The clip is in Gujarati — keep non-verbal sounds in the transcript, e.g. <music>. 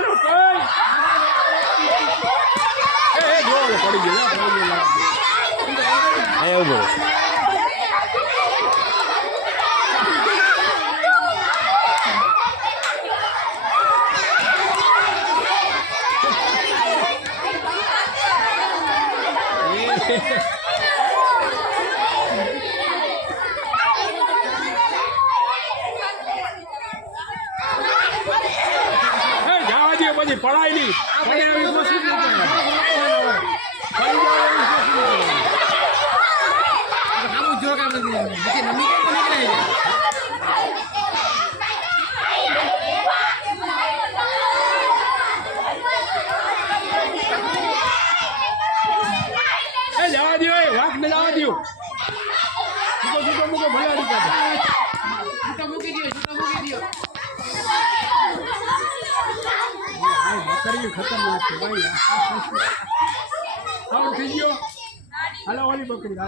નો કઈ એ એ જો ઓલો પડી ગયો લે, પડી ગયો અહીંયા ઊભો રહો. એ પછી પડાય નહીં. પડે એવી કોશિશ ન જવા દો વાઘ ને જવા દો છૂટો છૂટો મૂકો ભલે આડી મૂકી દો છૂટા મૂકી દો બકરી ખતરનાક છે. ભાઈ આઉટ <laughs> થઈ ગયો? હાલો ઓલી બકરી